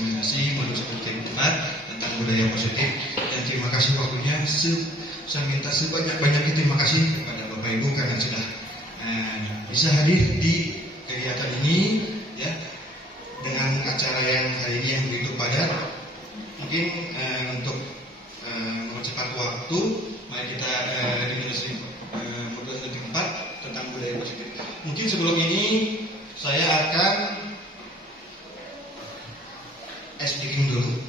eksaminasi modul 1.4 tentang budaya positif. Dan terima kasih waktunya. Saya minta sebanyak-banyak terima kasih kepada Bapak Ibu karena sudah bisa hadir di kegiatan ini, ya, dengan acara yang hari ini yang begitu padat. Mungkin untuk mempercepat waktu, mari kita dimulai modul 1.4 tentang budaya positif. Mungkin sebelum ini saya akan speaking dulu,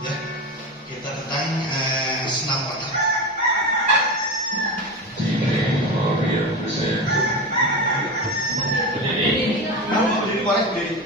ya, kita tentang senam otak. Berdiri boleh, berdiri.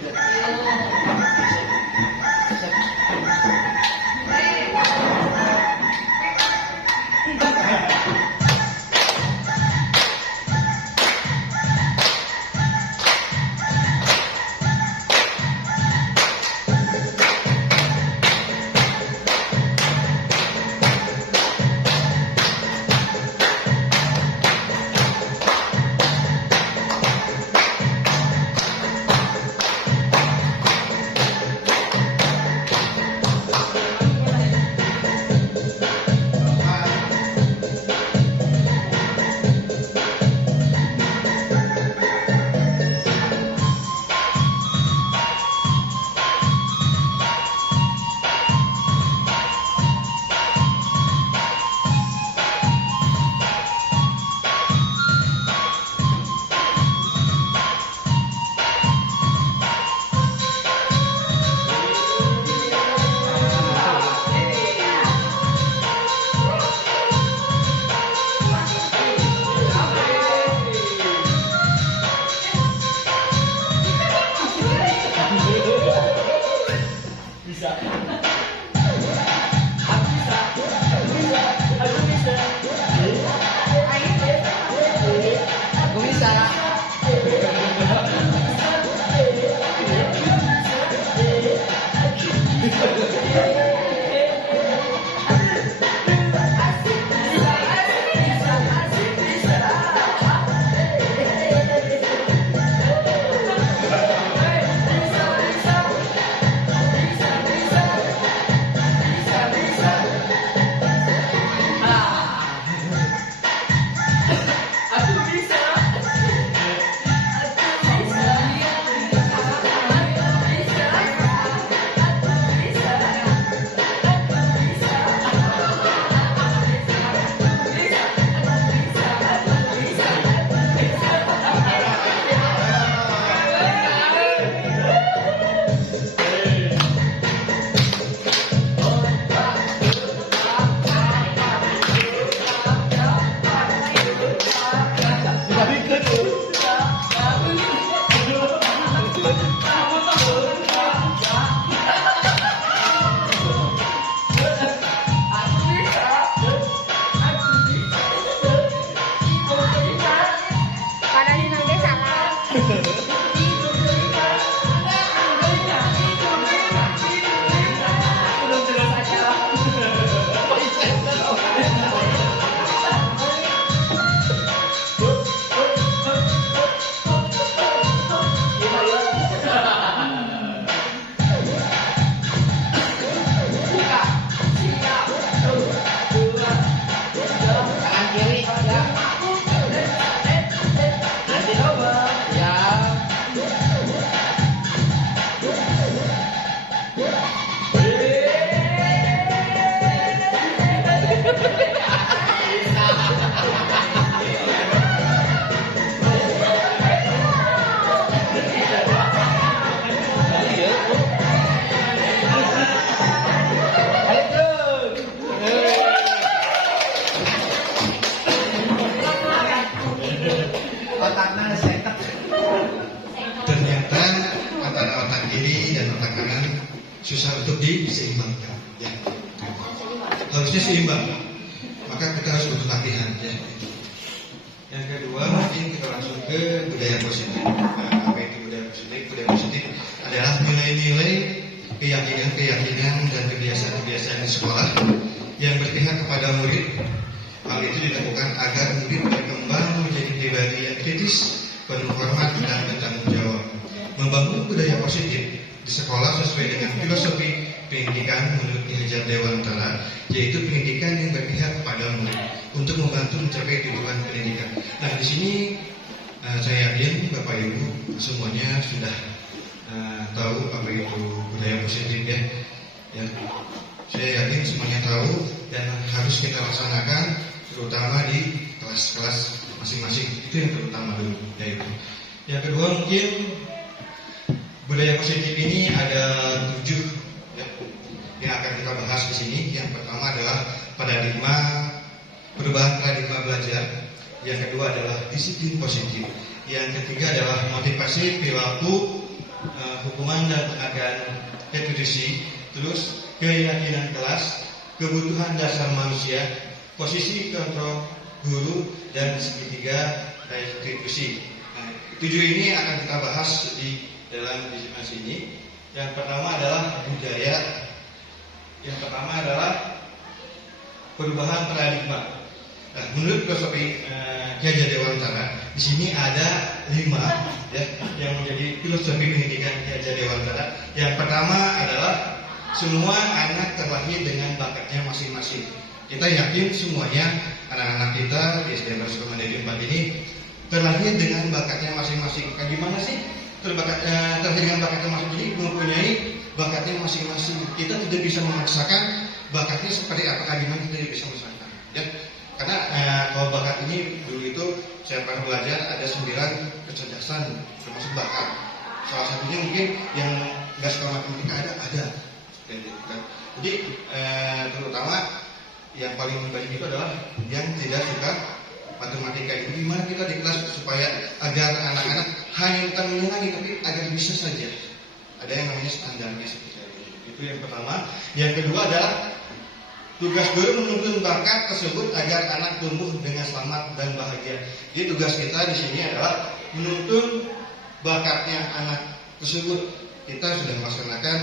Ternyata antara otak kiri dan otak kanan susah untuk diseimbangkan, ya. Harusnya seimbang, maka kita harus butuh latihan, ya. Yang kedua, mungkin kita langsung ke budaya positif. Apa itu budaya positif? Budaya positif adalah nilai-nilai, keyakinan dan kebiasaan-kebiasaan di sekolah yang berpihak kepada murid. Hal itu dilakukan agar murid berkembang menjadi pribadi yang kritis, penuh hormat dan bertanggung jawab. Membangun budaya positif di sekolah sesuai dengan filosofi pendidikan menurut Ki Hajar Dewantara, yaitu pendidikan yang berpihak kepada murid untuk membantu mencapai tujuan pendidikan. Nah, di sini saya yakin Bapak Ibu semuanya sudah tahu apa itu budaya positif ya. Saya yakin semuanya tahu dan harus kita laksanakan, terutama di kelas-kelas masing-masing. Itu yang terutama dulu, yaitu. Yang kedua mungkin budaya positif ini ada 7 ya, yang akan kita bahas di sini. Yang pertama adalah perubahan paradigma belajar. Yang kedua adalah disiplin positif. Yang ketiga adalah motivasi perilaku, hukuman dan penghargaan retribusi. Terus keyakinan kelas, kebutuhan dasar manusia, posisi kontrol guru, dan segitiga retribusi. Nah, 7 ini akan kita bahas di dalam disiplinasi ini. Yang pertama adalah budaya. Yang pertama adalah perubahan paradigma. Nah, menurut filosofi Ki Hajar Dewantara, di sini ada 5 ya, yang menjadi filosofi pendidikan Ki Hajar Dewantara. Yang pertama adalah semua anak terlahir dengan bakatnya masing-masing. Kita yakin semuanya anak-anak kita di SDN Rasul Mandiri 4 ini terlahir dengan bakatnya masing-masing. Gimana sih terlahir dengan bakatnya masing-masing? Jadi mempunyai bakatnya masing-masing. Kita tidak bisa memaksakan bakatnya seperti apa, gimana kita tidak bisa memaksakan. Ya, karena kalau bakat ini dulu itu saya pernah belajar ada 9 kecerdasan termasuk bakat. Salah satunya mungkin yang nggak suka matematika ada. Jadi terutama yang paling banyak itu adalah yang tidak suka matematika. Itu gimana kita di kelas supaya agar anak-anak hanya bukan menyenangi tapi agar bisa saja. Ada yang namanya standarnya seperti itu. Itu yang pertama. Yang kedua adalah tugas guru menuntun bakat tersebut agar anak tumbuh dengan selamat dan bahagia. Jadi tugas kita di sini adalah menuntun bakatnya anak tersebut. Kita sudah melaksanakan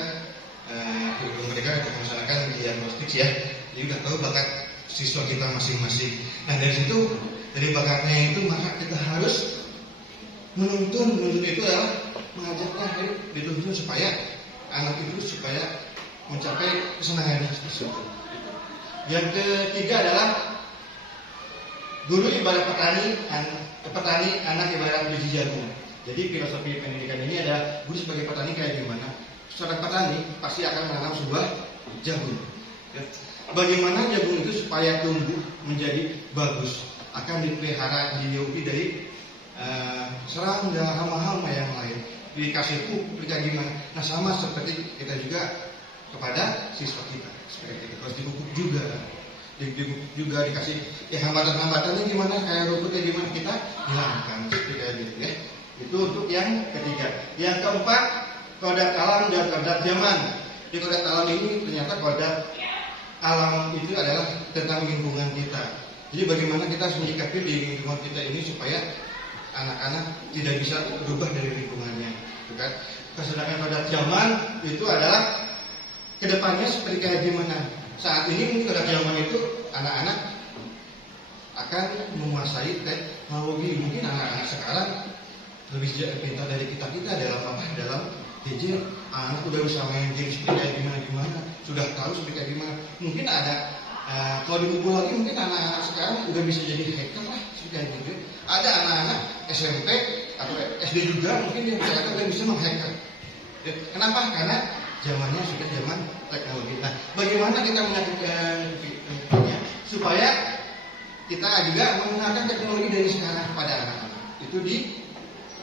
kurikulum mereka untuk melaksanakan diagnostik ya. Jadi udah tahu bakat siswa kita masing-masing. Nah dari situ, dari bakatnya itu maka kita harus menuntun itu adalah mengajarnya, dituntun supaya anak itu supaya mencapai kesenangannya tersebut. Yang ketiga adalah guru ibarat petani, anak ibarat biji jagung. Jadi filosofi pendidikan ini adalah guru sebagai petani kayak gimana? Seorang petani pasti akan menanam sebuah jagung. Bagaimana jagung itu supaya tumbuh menjadi bagus, akan dipelihara, dijauhi dari serangga, hama-hama yang lain, dikasih pupuk, gimana. Nah sama seperti kita juga kepada siswa kita, seperti itu harus dipupuk juga, dikasih hambatan-hambatannya gimana, kayak rumputnya gimana kita hilangkan, seperti kayak gitu ya. Itu untuk yang ketiga. Yang keempat, kodrat alam dan kodrat zaman. Di kodrat alam ini ternyata kodrat alam itu adalah tentang lingkungan kita. Jadi bagaimana kita harus menyikapi di lingkungan kita ini supaya anak-anak tidak bisa berubah dari lingkungannya, kan? Sedangkan pada zaman itu adalah kedepannya seperti kayak gimana. Saat ini mungkin pada zaman itu anak-anak akan menguasai teknologi. Mungkin anak-anak sekarang lebih pintar dari kita dalam apa? Dalam gadget. Anak udah bisa main game seperti kayak gimana, sudah tahu seperti kayak gimana. Mungkin ada kalau dipukul lagi mungkin anak-anak sekarang udah bisa jadi hacker lah seperti kayak gitu. Ada anak-anak SMP atau SD juga mungkin yang ternyata udah bisa menghacker. Kenapa? Karena zamannya sudah zaman teknologi. Nah, bagaimana kita menyatukannya supaya kita juga menggunakan teknologi dari sekarang kepada anak-anak. Itu di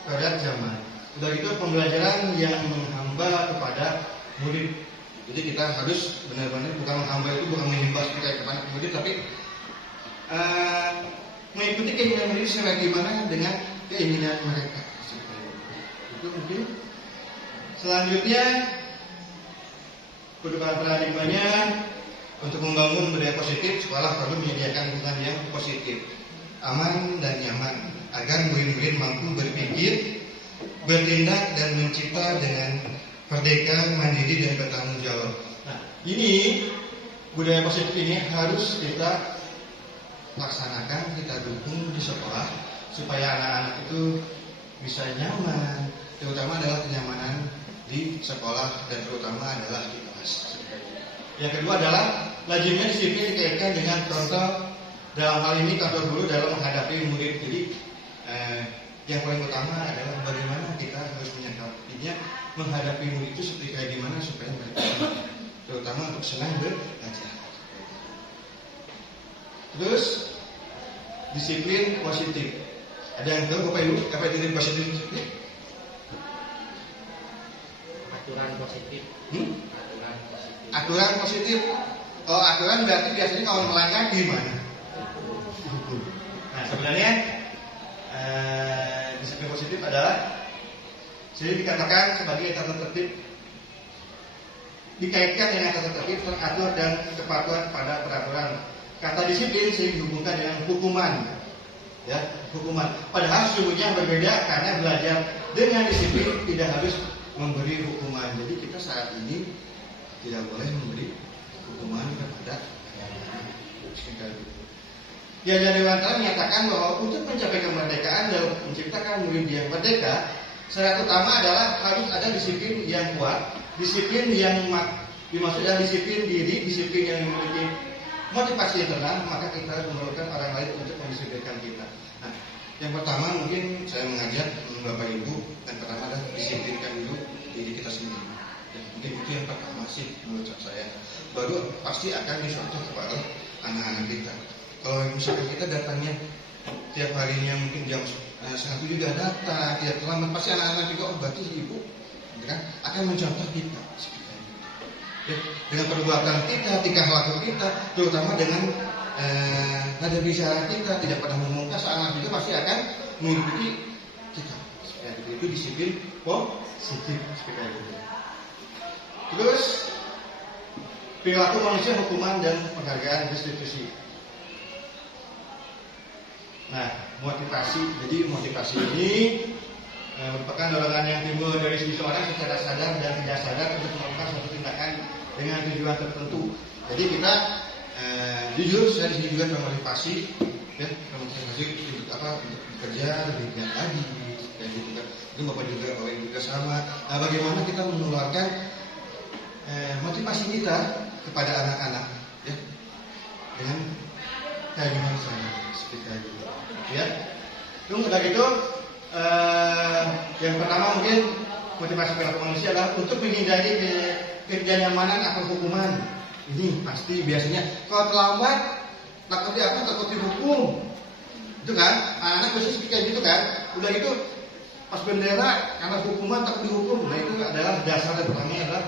kodrat zaman. Udah itu pembelajaran yang menghamba kepada murid. Jadi kita harus benar-benar bukan menghamba itu bukan menyembah seperti kepada murid, tapi mengikuti keinginan murid sebagaimana dengan keinginan mereka. Itu mungkin. Selanjutnya perubahan paradigmanya untuk membangun budaya positif, sekolah perlu menyediakan lingkungan yang positif, aman dan nyaman agar murid-murid mampu berpikir, bertindak dan mencipta dengan merdeka, mandiri dan bertanggung jawab. Nah, ini budaya positif ini harus kita laksanakan, kita dukung di sekolah supaya anak-anak itu bisa nyaman, terutama adalah kenyamanan di sekolah dan terutama adalah di kelas. Yang kedua adalah lazimnya disiplin dikaitkan dengan kontrol, dalam hal ini kontrol guru dalam menghadapi murid. Jadi yang paling utama adalah bagaimana kita harus menyikapinya menghadapi murid itu seperti kayak gimana supaya mereka terutama untuk senang belajar. Terus disiplin positif. Ada yang tahu Bapak Ibu apa itu disiplin positif? Aturan positif. Aturan positif. Aturan positif. Oh, aturan berarti biasanya kalau melanggar gimana? Hukum. Nah, sebenarnya disiplin positif adalah sering dikatakan sebagai tata tertib, dikaitkan dengan tata tertib, teratur dan kepatuhan pada peraturan. Kata disiplin sering dihubungkan dengan hukuman, ya, hukuman. Padahal sesungguhnya berbeda karena belajar dengan disiplin tidak harus memberi hukuman. Jadi kita saat ini tidak boleh memberi hukuman kepada kita. Ya, dari Dewantara menyatakan bahwa untuk mencapai kemerdekaan dan menciptakan murid yang merdeka, syarat utama adalah harus ada disiplin yang kuat, disiplin yang dimaksud adalah disiplin diri, disiplin yang memiliki motivasi yang tenang, maka kita harus memerlukan orang lain untuk mendisiplinkan kita. Nah, yang pertama mungkin saya mengajak Bapak Ibu, yang pertama adalah disiplinkan dulu diri kita sendiri. Dan mungkin itu yang pertama sih menurut saya. Baru pasti akan dicontoh kepada anak-anak kita. Kalau misalkan kita datangnya tiap harinya mungkin jam 1 juga datang, tidak terlambat, pasti anak-anak juga berarti ibu kan akan mencontoh kita. Dengan perbuatan kita, tingkah laku kita, terutama dengan nada bicara kita, tidak pernah memungkas, anak juga pasti akan mengikuti kita. Itu disiplin positif seperti itu. Terus perilaku manusia, hukuman dan penghargaan restitusi. Nah, motivasi. Jadi motivasi ini merupakan dorongan yang timbul dari seseorang secara sadar dan tidak sadar untuk melakukan suatu tindakan dengan tujuan tertentu. Jadi kita jujur, saya disini juga termotivasi, ya, termotivasi untuk apa? Untuk bekerja lebih giat lagi, dan gitu kan. Itu Bapak juga sama. Nah, bagaimana kita menularkan motivasi kita kepada anak-anak, ya, dengan kayak gimana seperti kayak gitu. Ya, itu udah gitu. Yang pertama mungkin motivasi perilaku manusia adalah untuk menghindari ketidaknyamanan atau hukuman. Ini pasti biasanya kalau terlambat takut diapa, takut dihukum. Itu kan, anak-anak biasanya kayak gitu kan. Udah gitu pas bendera karena hukuman takut dihukum. Nah, itu adalah dasar dan pertamanya adalah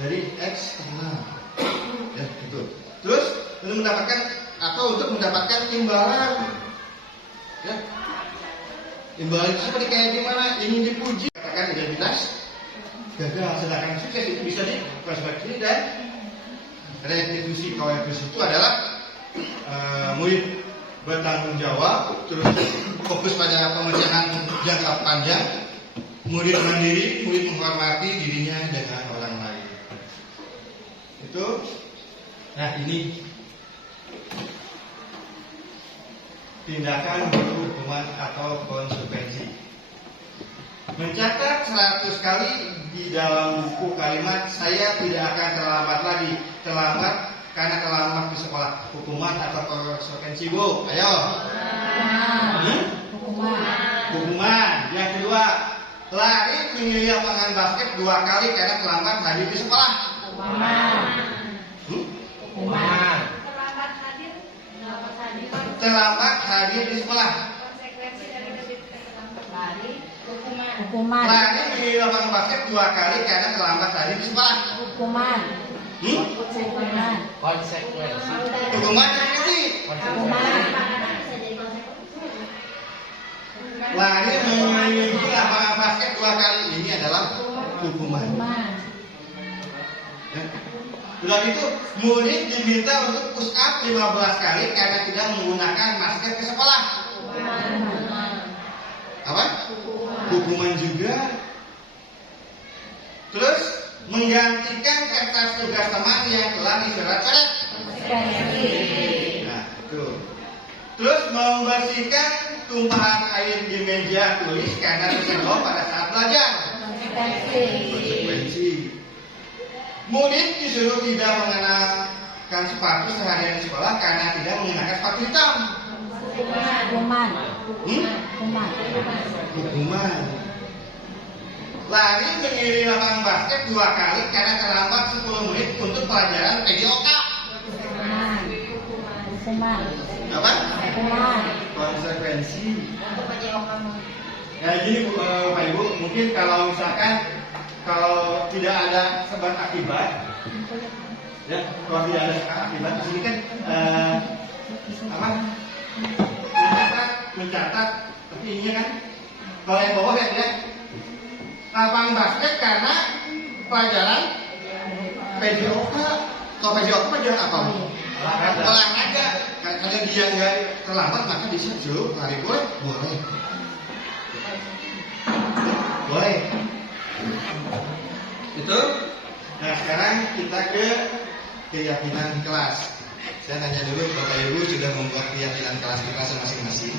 dari eksternal. Ya, gitu. Terus untuk mendapatkan imbalan. Ya, imbalan itu seperti kayak gimana? Ingin dipuji, katakan identitas gagal, sedangkan sukses itu bisa diperspektif dan restitusi. Kalau restitusi itu adalah murid bertanggung jawab, terus fokus pada pemecahan jangka panjang, murid mandiri, murid menghormati dirinya dengan orang lain. Itu, nah ini tindakan hukuman atau konsekuensi. Mencatat 100 kali di dalam buku kalimat saya tidak akan terlambat lagi. Terlambat karena terlambat di sekolah. Hukuman atau konsekuensi, Bu? Ayo. Hukuman. Yang kedua, lari memilih lapangan basket 2 kali karena terlambat hadir di sekolah. Hukuman. Terlambat hadir di sekolah. Hukuman. Lari di lapangan basket 2 kali karena terlambat hadir di sekolah. Hukuman. Konsekuensi. Hukuman sih. Hukuman. Lari menuju lapangan basket 2 kali, ini adalah hukuman. Ya. Udah itu murid diminta untuk push up 15 kali karena tidak menggunakan masker ke sekolah. Apa? Hukuman juga. Terus menggantikan kertas tugas teman yang telah dicoret-coret. Nah, itu. Terus membersihkan tumpahan air di meja tulis karena tersenggol pada saat belajar. konsekuensi. Murid disuruh tidak mengenakan sepatu seharian di sekolah karena tidak mengenakan sepatu hitam. Hukuman. Hmm? Hukuman. Hukuman. Lari mengiringi lapangan basket 2 kali karena terlambat 10 menit untuk pelajaran PJOK. Hukuman. Hukuman. Apa? Hukuman. Konsekuensi. Nah gini Bapak Ibu, mungkin kalau misalkan kalau tidak ada sebab akibat, ya kalau tidak ada akibat di sini kan apa? Mencatat, tapi ini kan kalau yang bawah ya lapangan basket karena pelajaran PJOK. Kalau PJOK pelajaran apa? Olahraga. Kalau dia nggak terlambat maka bisa suruh lari boleh? Boleh. Betul? Nah sekarang kita ke keyakinan kelas. Saya tanya dulu, Bapak Ibu sudah membuat keyakinan kelas di kelas masing-masing?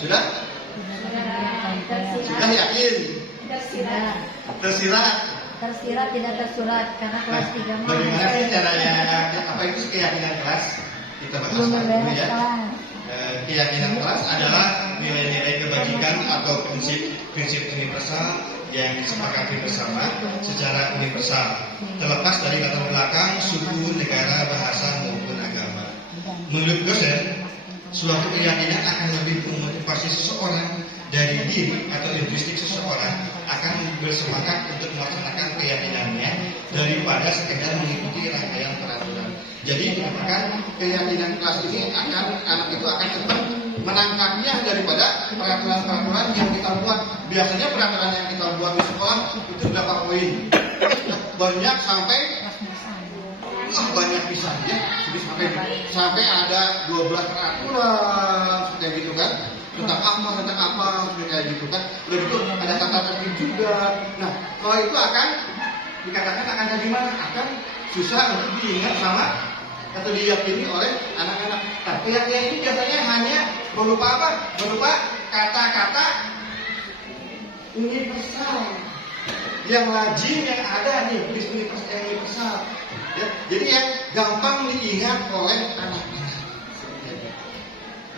Sudah? Sudah yakin? Tersirat? Tersirat tidak tersurat karena kelas 3 mah. Bagaimana sih caranya? Apa itu keyakinan kelas? Kita bahas Belum dulu beres ya. kelas. Keyakinan kelas adalah nilai-nilai kebajikan atau prinsip universal yang disepakati bersama secara universal, terlepas dari latar belakang, suku, negara, bahasa maupun agama. Menurut dosen, suatu keyakinan akan lebih memotivasi seseorang dari diri atau intrinsik seseorang akan bersemangat untuk melaksanakan keyakinannya daripada sekedar mengikuti rangkaian peraturan. Jadi maka keyakinan kelas ini anak itu akan cepat menangkapnya daripada peraturan-peraturan yang kita buat. Biasanya peraturan yang kita buat di sekolah itu berapa poin? Banyak sampai banyak bisa ya, sampai ada 12 peraturan kayak gitu kan. Tentang apa kayak gitu kan. Udah gitu ada tata tertib juga. Nah, kalau itu akan dikatakan akan bagaimana? Akan susah untuk diingat sama atau diyakini oleh anak-anak. Nah, keyakinan ini biasanya hanya berupa apa? Berupa kata-kata universal yang lazim yang ada nih, prinsip yang universal. Ya, jadi yang gampang diingat oleh anak-anak.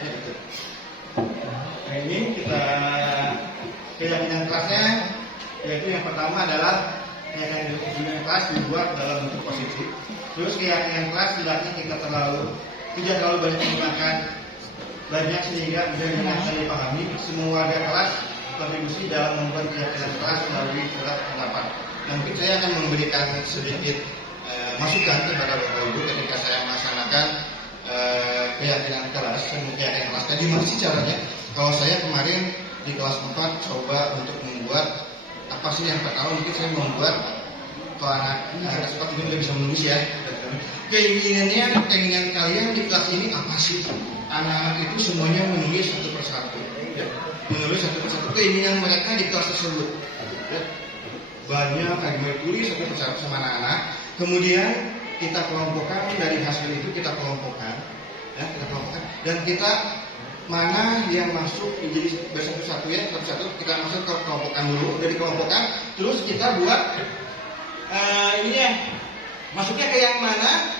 Ya, gitu. Nah, ini kita keyakinan kelasnya, yaitu yang pertama adalah keyakinan kelas dibuat dalam bentuk positif. Terus keyakinan kelas tidaknya tidak terlalu banyak menggunakan banyak sehingga bisa dengan dipahami. Semua warga kelas kontribusi dalam membuat keyakinan kelas melalui surat pendapat. Nanti saya akan memberikan sedikit masukan kepada Bapak Ibu ketika saya melaksanakan keyakinan kelas. Keyakinan kelas tadi masih caranya. Kalau saya kemarin di kelas 4 coba untuk membuat apa sih yang pertama mungkin saya membuat kalau anak sekolah ini udah bisa menulis ya. Keinginan kalian di kelas ini apa sih? Anak-anak itu semuanya menulis satu persatu. Ya. Menulis satu persatu keinginan mereka di kelas tersebut. Ya. Banyak lagi tulis satu persatu sama anak-anak. Kemudian kita kelompokkan dari hasil itu kita kelompokkan, ya kita kelompokkan dan kita mana yang masuk menjadi bersatu-satu ya satu-satu kita masuk ke kelompokan dulu dari kelompokan terus kita buat ininya masuknya ke yang mana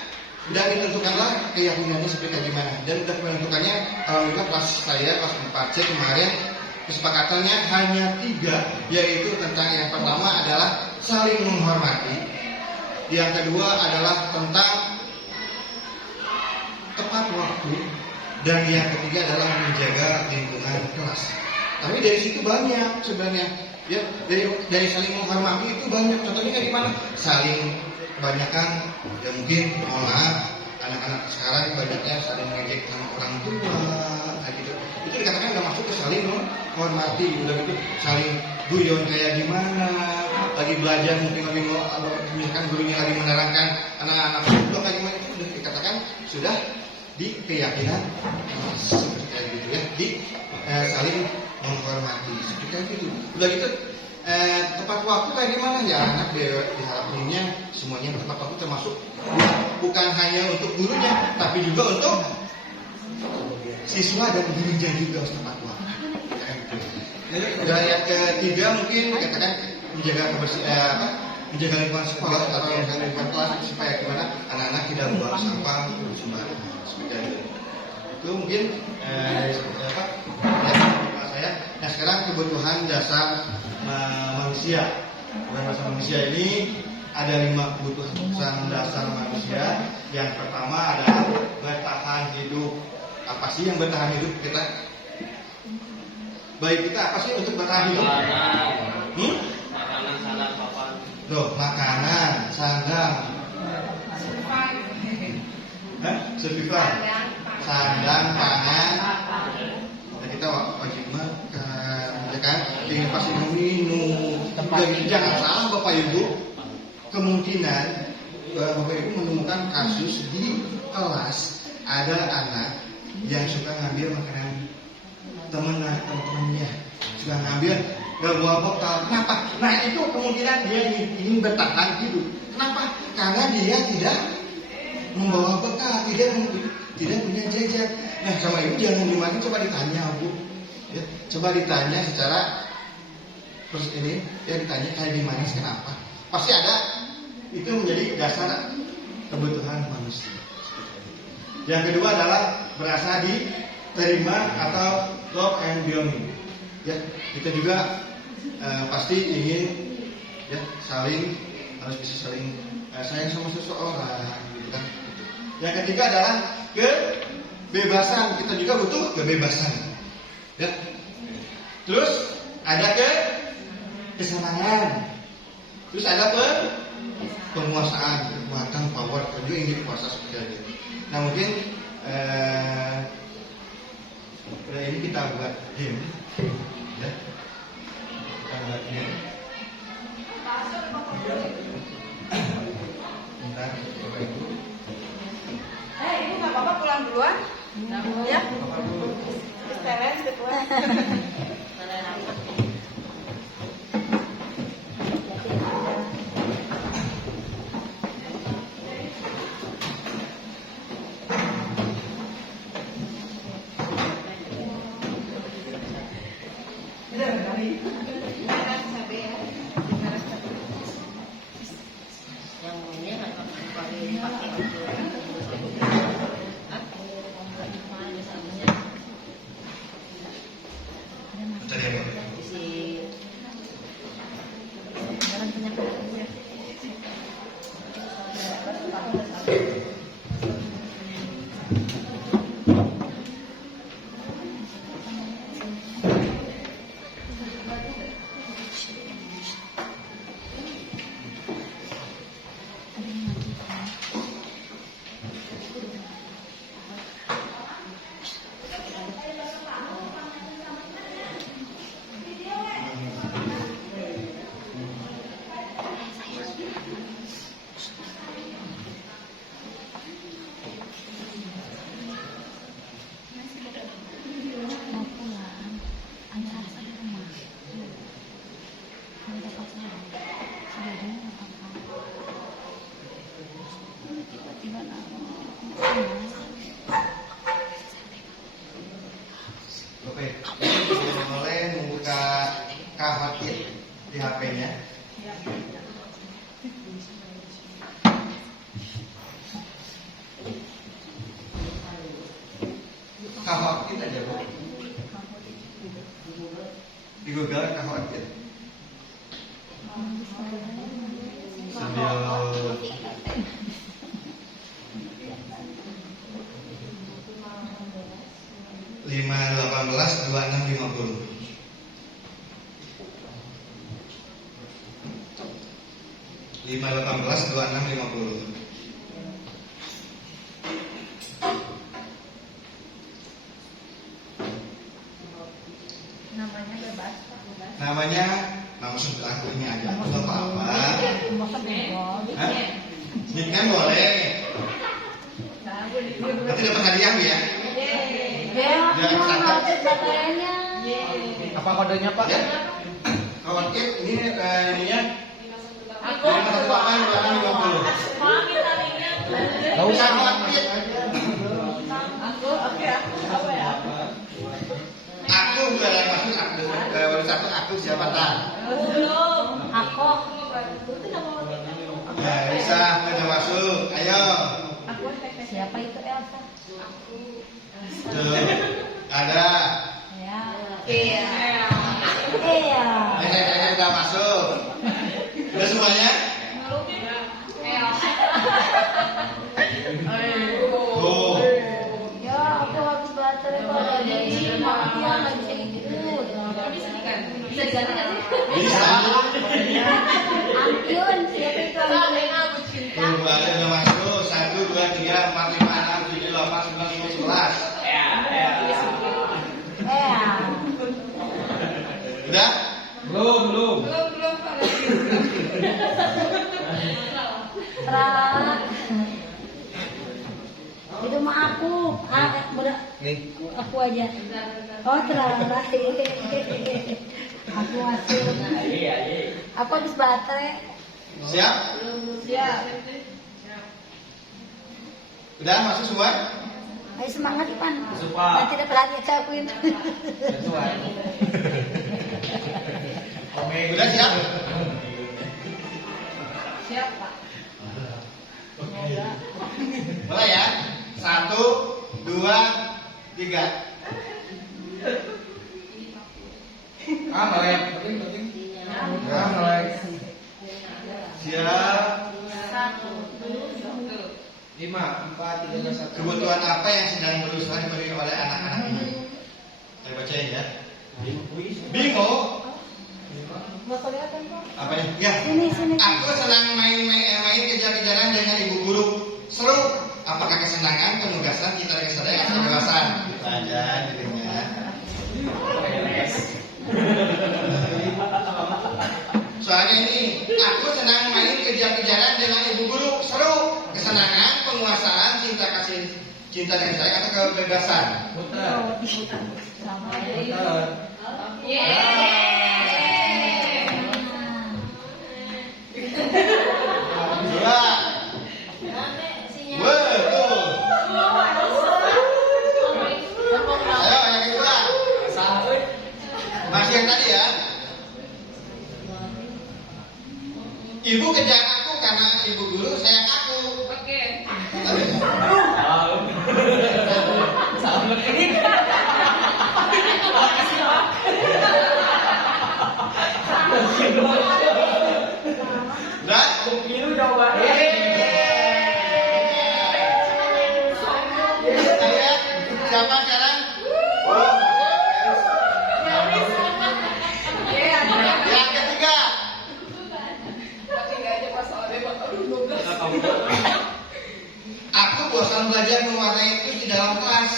dan ditentukanlah keyakinannya seperti gimana dan udah menentukannya alhamdulillah kelas saya kelas 4C kemarin kesepakatannya hanya 3 yaitu tentang yang pertama adalah saling menghormati, yang kedua adalah tentang tepat waktu, dan yang ketiga adalah menjaga lingkungan kelas. Tapi dari situ banyak sebenarnya, ya dari saling menghormati itu banyak. Contohnya kayak gimana? Saling kebanyakan, ya mungkin mohon maaf, anak-anak sekarang banyaknya saling mengejek sama orang tua, kayak gitu. Itu dikatakan nggak masuk ke saling menghormati. Udah gitu saling guyon kayak gimana? Lagi belajar mungkin lagi misalkan gurunya lagi menerangkan anak-anak itu kayak gimana? Itu udah dikatakan sudah di keyakinan seperti gitu ya, di saling menghormati seperti itu. Udah gitu tepat waktu kayak gimana ya, anak diharapinnya semuanya tepat waktu, termasuk bukan hanya untuk gurunya tapi juga untuk siswa dan gurunya juga harus tepat waktu. Dan yang ketiga mungkin katakan menjaga kebersihan, menjaga lingkungan sekolah atau menjaga lingkungan kelas supaya gimana anak-anak tidak membuang sampah sembarangan seperti itu. Itu mungkin ya, saya. Nah sekarang kebutuhan dasar manusia. Kebutuhan dasar manusia ini ada 5 kebutuhan dasar manusia. Yang pertama adalah bertahan hidup. Apa sih yang bertahan hidup kita? Baik kita apa sih untuk bertahan hidup? Makanan, sandang, papan. Loh, makanan, sandang, survival, sandang, pangan. Dan kita wajib makan, ya kan? Dengan pasti minum. Dan jangan salah Bapak Ibu, kemungkinan Bapak Ibu menemukan kasus di kelas ada anak yang suka ngambil makanan teman-temannya, suka ngambil gak bawa bekal. Kenapa? Nah itu kemungkinan dia ingin bertahan hidup. Kenapa? Karena dia tidak membawa bekal, tidak punya jajan. Nah sama ibu jangan gimana, coba ditanya Bu, ya, coba ditanya secara terus ini, ya ditanya kayak gimana, kenapa? Pasti ada. Itu menjadi dasar kebutuhan manusia. Yang kedua adalah berasa diterima atau love and belonging. Ya, kita juga pasti ingin ya harus bisa saling sayang sama seseorang, gitu kan. Yang ketiga adalah kebebasan. Kita juga butuh kebebasan. Ya. Terus ada kesenangan. Terus ada penguasaan, kekuatan, power. Kita juga ingin kuasa seperti itu. Nah mungkin ini kita buat game, ya. Kita buat game. Bentar, Bapak Ibu. Ibu nggak apa-apa pulang duluan? Ya. Istirahat setelah. Bentar ya, Pak. Oke, boleh membuka Kahoot di HP-nya. Kahoot aja, Bu. Di Google Kahoot. Sambil 5182650. Namanya bebas. Namanya langsung ini aja, nggak apa-apa. Masa bebas? Hah? Nickname boleh. Nanti dapat hadiah Bu, ya. Ya, baterainya. Apa kodenya Pak? Ya. Kawan Kip, ini ininya. Aku. 5182650. Gak usah Kawan Kip. Aku, oke, aku apa ya? Aku juga yang masuk aku. Baru satu aku siapa tak? Belum. Aku Bisa udah masuk. Ayo. Siapa itu Elsa? Tuh. Ada. Ya. Iya. Iya. Saya udah masuk. Udah semuanya? Tuh. Ya, aku habis baterai kalau ada di mati nggak bisa ikut. Bisa diganti nggak sih? Bisa. Ampiun, siapa itu Ampiun? Tuh, ada udah masuk. 1, 2, 3, 4, 5, 6, 7, 8, 9, 10, 11. Udah? Belum. Tra. Itu mah aku. Aku aja. Oh, Tra. Aku masuk. Aku habis baterai. Siap? Siap. Udah masuk semua? Ayo semangat Ipan. Semangat. Nanti dapat hadiah saya akuin. Udah siap? Siap, Pak. Mulai ya. 1, 2, 3. Melek. Melek. Siap. 5, 4, 3, 2, 1. Kebutuhan apa yang sedang berusaha dipenuhi oleh anak-anak ini? Saya bacain ya. Bingo. Nggak kelihatan kok. Apa ya? Ya. Sini. Aku senang main kejar-kejaran dengan ibu guru. Seru. Apakah kesenangan, penugasan, cita kesadaran, atau kebebasan? Gitu aja jadinya. Soalnya ini, aku senang main kejar-kejaran dengan ibu guru. Seru. Kesenangan, penguasaan, cinta kasih sayang, atau kebebasan? Putar. Sama. Putar. Dua. Tuh. Ayo yang kedua. Masih yang tadi ya. Ibu kejar aku karena ibu guru sayang aku. Oke. Udah? Biru jawabannya. Saya siapa sekarang? Oh, yang ketiga. Aku bosan belajar mewarnai itu di dalam kelas.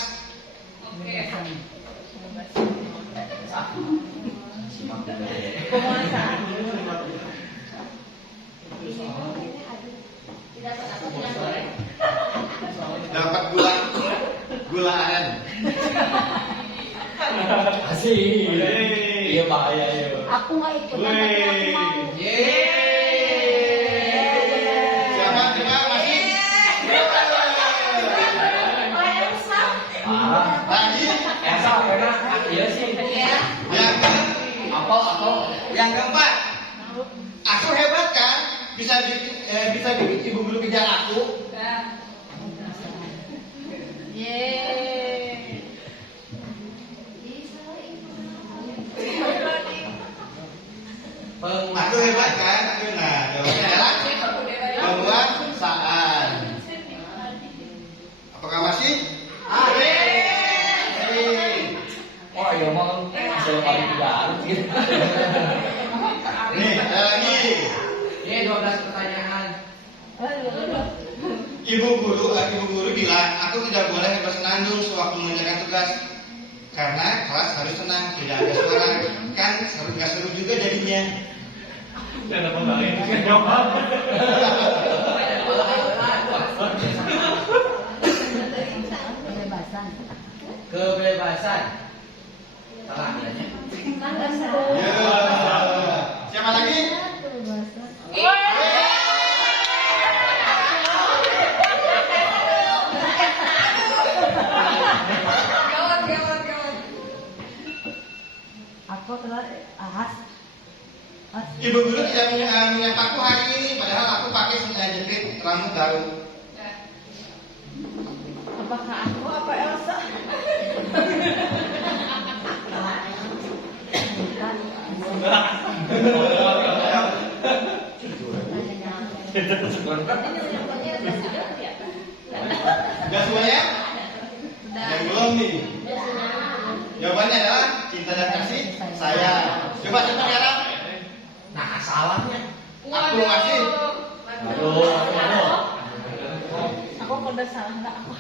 Dapat gula aren. Asik. Iya bahaya ya. Aku nggak ikutan tapi aku mau. Siapa masih? Lagi Elsa pernah iya sih. yang Yang keempat. Aku hebat kan? Bisa bikin ibu guru kejar aku. Aku hebat kan? Nah, jawabannya adalah penguasaan. Apakah masih? oh iya mau bisa kali 3 harus gitu. Nih, ada lagi. Ini 12 pertanyaan. Ibu guru bilang aku tidak boleh bersenandung sewaktu mengerjakan tugas karena kelas harus tenang, tidak ada suara. Kan nggak seru juga jadinya. Dan apa lagi jawab? Kebebasan. Salah bilangnya. Ya. Siapa lagi? Aku telah Ahas. Ibu guru tidak menyapaku hari ini, padahal aku pakai kamu tahu? Apakah aku apa Elsa? Sudah semuanya? Yang belum nih. Jawabannya adalah cinta dan kasih sayang. Coba sekarang. Nah, salahnya. Aku masih. Aku udah salah nggak aku?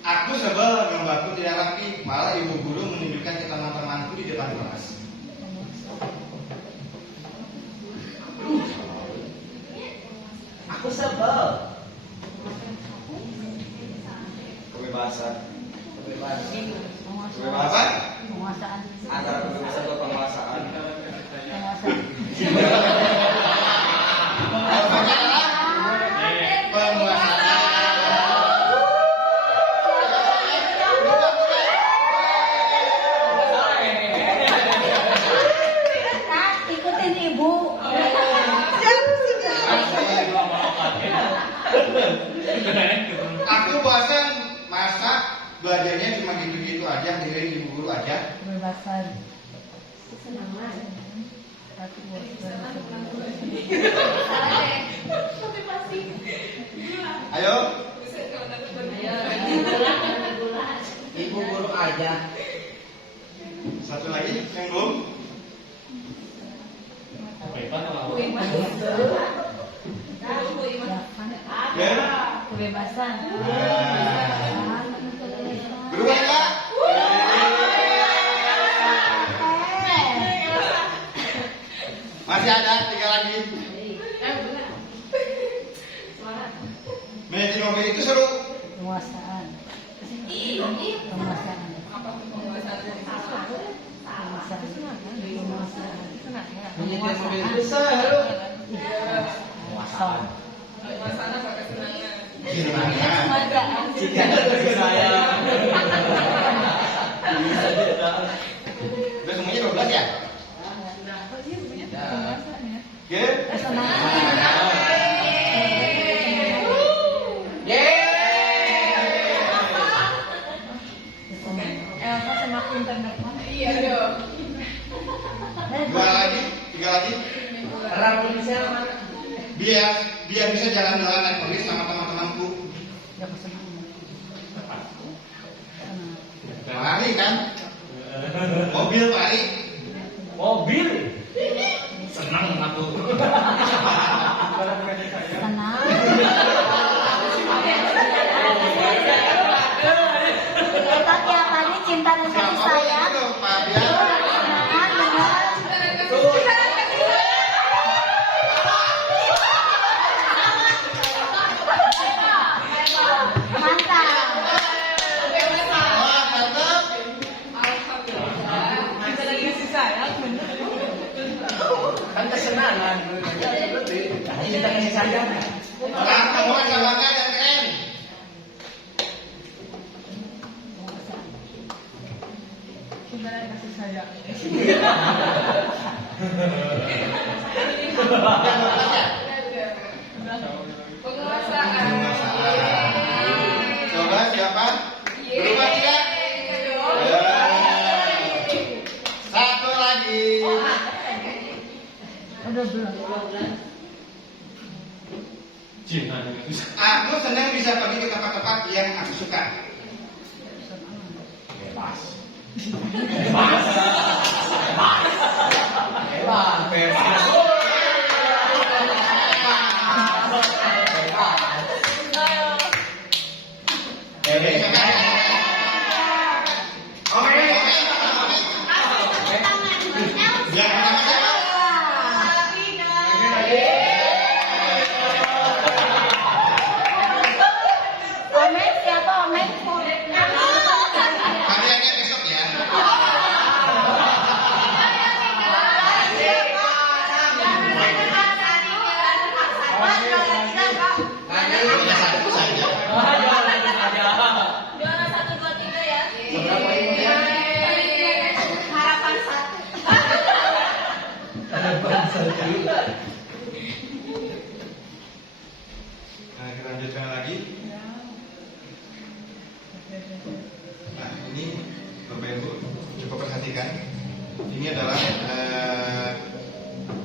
Aku sebel gambarku tidak rapi, malah ibu guru menunjukkan ke teman-temanku di depan kelas. Aku sebel. Kebebasan. Apa? Penguasaan. Antara kebebasan atau penguasaan. Jawabannya adalah penguasaan. Nah, ikutin ibu. Aku bosan masak, belajarnya cuma gitu-gitu aja, dengerin ibu guru aja. Kebebasan. Ayo, Ibu guru aja. satu lagi yang belum. Ya, Kebebasan. berubah enggak? Masih ada 3 lagi. Manajemen mobil itu seru. Penguasaan. Penguasaan. Menyetir mobil itu seru. Penguasaan. Gimana? Jika kasih sayang. Udah semuanya 12 ya? Oke. Elsa sama internet. Iya dong. 2 lagi, 3 lagi. Rapunzel. Biar bisa jalan-jalan naik mobil sama teman-temanku. Lari kan? Mobil lari. Mobil. Senang aku. Tenang. Kita tiap hari cinta dan kasih sayang. Pak Biar. Tenang, dengar. Mantap. Wah, mantap. Kita lagi kasih sayang, bener. Kan kesenangan. Kita kasih sayang. Kamu kan bangga dan keren. Kita lagi kasih sayang. Penguasaan. Coba siapa? Berubah tidak? Ya. Satu lagi. Udah belum? Aku senang bisa pergi ke tempat-tempat yang aku suka. Bebas. Bebas. Bebas. Yang pertama siapa? Omen siapa Omen? Hadiahnya besok ya. Nah, kita lanjutkan lagi. Nah, ini Bapak Ibu coba perhatikan. Ini adalah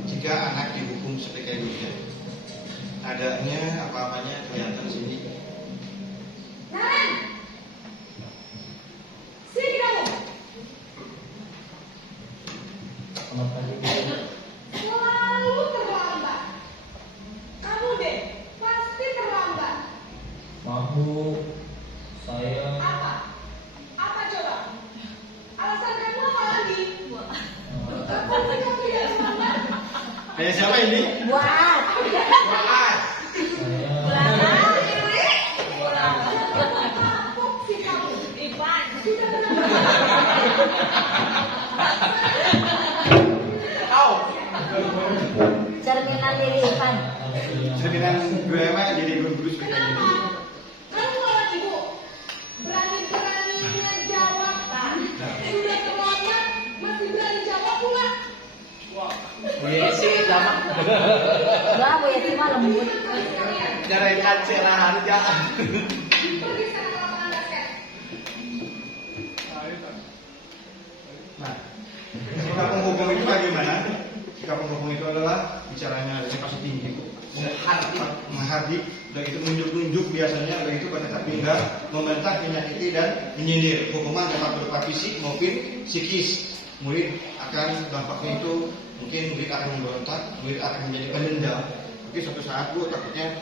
jika anak dihukum seperti ini ya. Adanya apa-apanya kelihatan sini. Nan, sini kamu. Selamat pagi Bu. Selalu terlambat. Kamu deh, pasti terlambat. Maaf Bu, saya Apa? Apa coba? Alasan kamu apa lagi? Kapan sih kamu tidak terlambat? Kayak siapa ini? Buat. Kapok sih kamu. Ipan. Sudah terlambat. Cerminan diri Ivan. Cerminan gue mah jadi guru-guru seperti ini. Kenapa? Kamu malah ibu berani-beraninya jawab kan? Sudah terlambat masih berani jawab pula. Iya sih, sama. Enggak, Bu Yati mah lembut. Dari kancing harga. Pergi sana ke lapangan basket. Nah, sikap penghukum itu bagaimana? Sikap penghukum itu adalah bicaranya dari kasus tinggi, menghardik, udah itu nunjuk-nunjuk biasanya, udah itu pada tapi enggak membentak, menyakiti dan menyindir. Hukuman dapat berupa fisik maupun psikis. Murid akan dampaknya itu mungkin murid akan memberontak, murid akan menjadi pendendam. Mungkin suatu saat Bu takutnya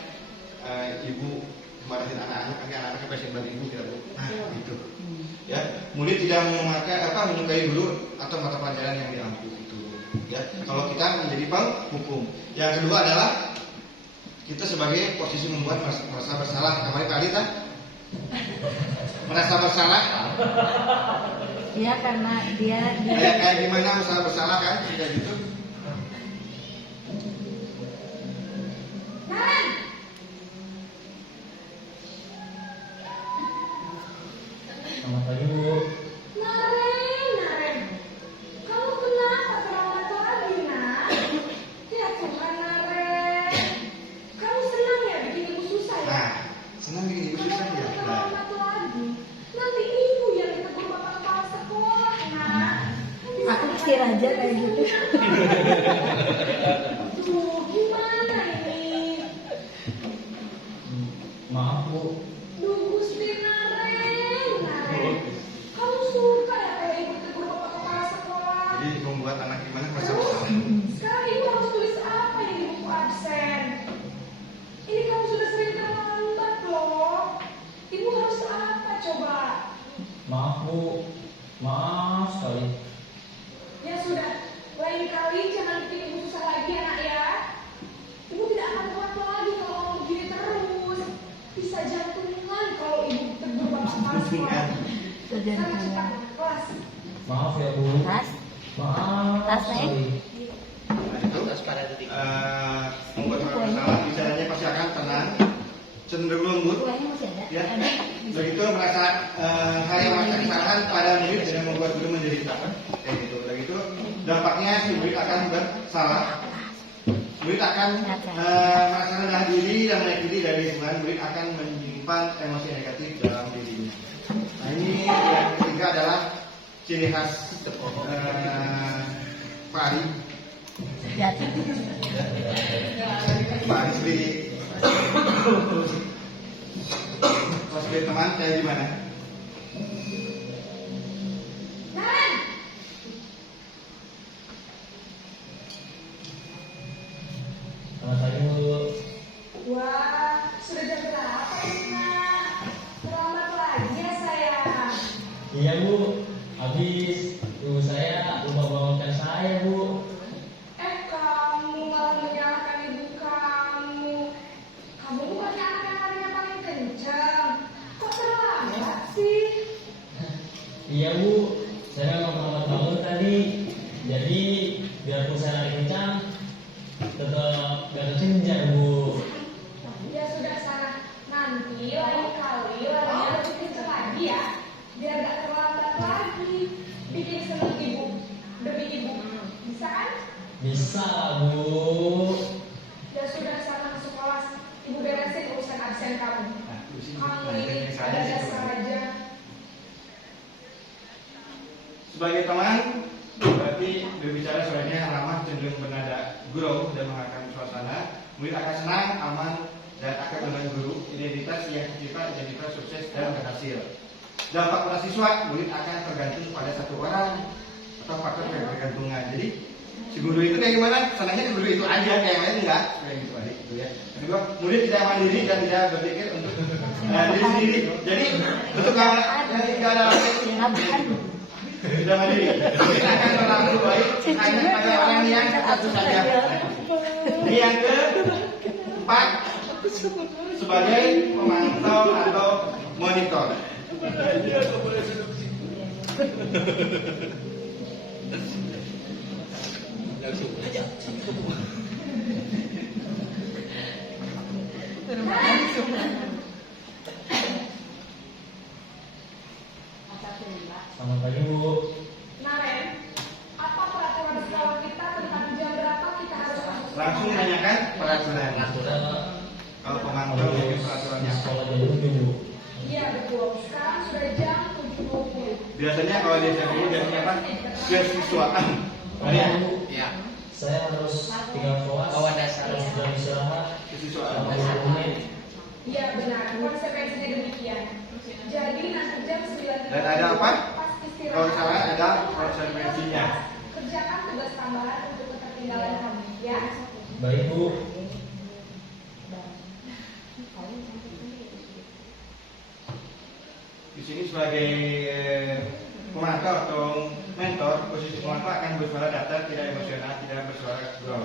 ibu marahin anak-anak, anak-anaknya pasti bantu ibu tidak Bu. Nah itu. Ya, murid tidak menyukai guru atau mata pelajaran yang diambil itu. Ya, kalau kita menjadi penghukum. Yang kedua adalah kita sebagai posisi membuat merasa bersalah. Kemarin Pak Alita merasa bersalah. Iya, karena dia Kayak gimana merasa bersalah kan? Kayak gitu. Nan, Selamat pagi Bu. Naren, kamu kenapa terlambat lagi, Nak? Ya Tuhan, Naren, kamu senang ya bikin ibu susah ya? Nah, senang bikin ibu susah ya. Nah, Terlambat lagi, nanti ibu yang ditegur bapak kepala sekolah, Nak. aku pikir aja kayak gitu. Tuh, gimana ini? Maaf Bu. Duh, Gusti Naren, kamu suka ya kalau ibu tegur bapak kepala sekolah? jadi membuat anak gimana merasa Terus, bersalah. sekarang ibu harus tulis apa yang di buku absen? Ini kamu sudah sering terlambat loh. Ibu harus apa coba? Maaf Bu. Maaf sekali. Ya sudah, lain kali jangan bikin ibu susah lagi anak ya. Ibu tidak akan kuat lagi kalau kamu begini terus. Bisa jantungan kalau ibu tegur bapak kepala sekolah. Sekarang cepat kelas. Maaf ya Bu. Tas, Maaf Tas, Nek. sekali. Nah, itu membuat orang bersalah, bicaranya pasti akan tenang, cenderung lembut. kuenya masih ada. Ya, begitu merasa hal yang merasa kesalahan pada murid dan membuat guru menjadi takut. Kayak gitu. Begitu dampaknya si murid akan bersalah. Murid akan merasa rendah diri dan menyakiti dari lingkungan. Murid akan menyimpan emosi negatif dalam dirinya. Nah ini yang ketiga adalah ciri khas Pak Ari. Jatuh. Pak Ari sendiri. Kalau sebagai teman kayak gimana? Nan, Selamat pagi Bu. wah, sudah jam berapa ini, Nak? Terlambat lagi ya sayang. Iya Bu. Habis ibu saya lupa bangunkan saya Bu. Kamu malah menyalahkan ibu kamu. Kamu bukannya anak yang larinya paling kencang. Kok terlambat sih? Iya Bu. Saya mau terlambat bangun tadi. Jadi biarpun saya lari kencang, tetap gak kekejar Bu. Ya sudah sana. Nanti lain kali larinya lebih kencang lagi ya. Biar gak terlambat lagi. Bu. Ya sudah, sana masuk kelas. Ibu beresin urusan absen kamu. Kamu ini ada dasar aja. Sebagai teman, berarti berbicara suaranya ramah, cenderung bernada gurau dan menghangatkan suasana. Murid akan senang, aman, dan akan dengan guru. Identitas yang tercipta, identitas sukses dan berhasil. Dampak pada siswa, murid akan tergantung pada satu orang atau faktor ketergantungan. Jadi si guru itu kayak gimana? Senangnya guru itu aja, kayak lain enggak, kayak gitu adik, gitu ya. Kedua, murid tidak mandiri dan tidak berpikir untuk diri sendiri. Jadi untuk yang tidak ada ini. Tidak mandiri. Kita akan terlalu baik hanya pada orang yang tertentu saja. Ini yang keempat, sebagai pemantau atau monitor. Selamat pagi Bu. Naren, apa peraturan sekolah kita tentang jam berapa kita harus masuk? Langsung menanyakan peraturan. Kalau pemantau mungkin peraturannya. Sekolah jam 7 Bu. Iya betul. Sekarang sudah jam 7.20. Biasanya kalau dia jam ini biasanya apa? Kesiswaan. Iya. Ya, Saya harus tinggal kelas. Harus jam istirahat. Kesiswaan. 80 menit. Iya benar. Konsekuensinya demikian. Jadi nanti jam 9.30. Dan ada apa? Pas istirahat. Kalau salah ada konsekuensinya. Kerjakan tugas tambahan untuk ketertinggalan kamu. Ya. Baik Bu. Di sini sebagai pemantau atau mentor, posisi pemantau akan bersuara datar, tidak emosional, tidak bersuara gurau.